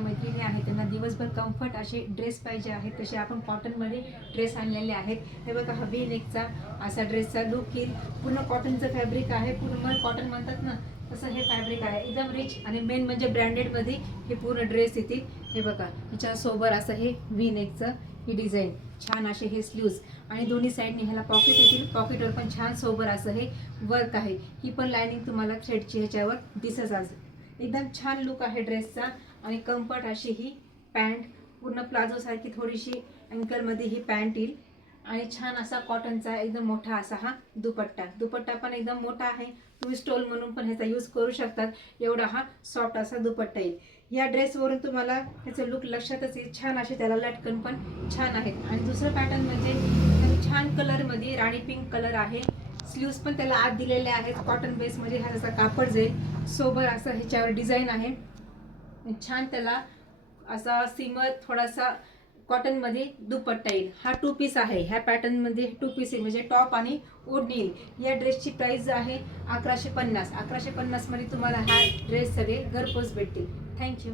मैत्रिणी आहेत त्यांना दिवसभर कम्फर्ट असे ड्रेस पाहिजे आहेत तसे आपण कॉटनमध्ये ड्रेस आणलेले आहेत. हे बघा हा व्ही नेकचा असा ड्रेसचा लुक येईल. पूर्ण कॉटनचं फॅब्रिक आहे, पूर्ण कॉटन म्हणतात ना तसं हे फॅब्रिक आहे, एकदम रिच आणि मेन म्हणजे ब्रँडेडमध्ये हे पूर्ण ड्रेस येतील. हे बघा ह्याच्यासोबत असं हे व्ही नेकचं ही डिझाईन छान असे हे स्लीव्ज आणि दोन्ही साईडने ह्याला पॉकेट येतील. पॉकेटवर पण छान सोबर असं हे वर्क आहे. ही पण लायनिंग तुम्हाला थ्रेडची ह्याच्यावर दिसत असेल. एकदम छान लुक आहे ड्रेसचा आणि कम्फर्ट अशी ही पॅन्ट पूर्ण प्लाझो सारखी थोडीशी अँकलमध्ये ही पॅन्ट येईल आणि छान असा कॉटनचा एकदम मोठा असा हा दुपट्टा पण एकदम मोठा आहे. तुम्ही स्टोल म्हणून पण ह्याचा यूज करू शकतात. एवढा हा सॉफ्ट असा दुपट्टा येईल. या ड्रेसवरून तुम्हाला ह्याचं लुक लक्षातच येईल. छान असे त्याला लटकन पण छान आहेत. आणि दुसरं पॅटर्न म्हणजे एकदम छान कलरमध्ये राणी पिंक कलर आहे. स्लीव्स पण त्याला आत दिलेले आहेत. कॉटन बेस मध्ये हा त्याचा कापड जाईल. सोबर असं ह्याच्यावर डिझाईन आहे. छान त्याला असा सिमर थोडासा कॉटन मध्ये दुपट्टा येईल. हा 2 पीस आहे. ह्या पॅटर्न मध्ये 2 पीस आहे म्हणजे टॉप आणि ओढणी येईल. या ड्रेसची प्राइस आहे 1150. 1150 मध्ये तुम्हाला हा ड्रेस सगळे घरपोच भेटतील. थँक्यू.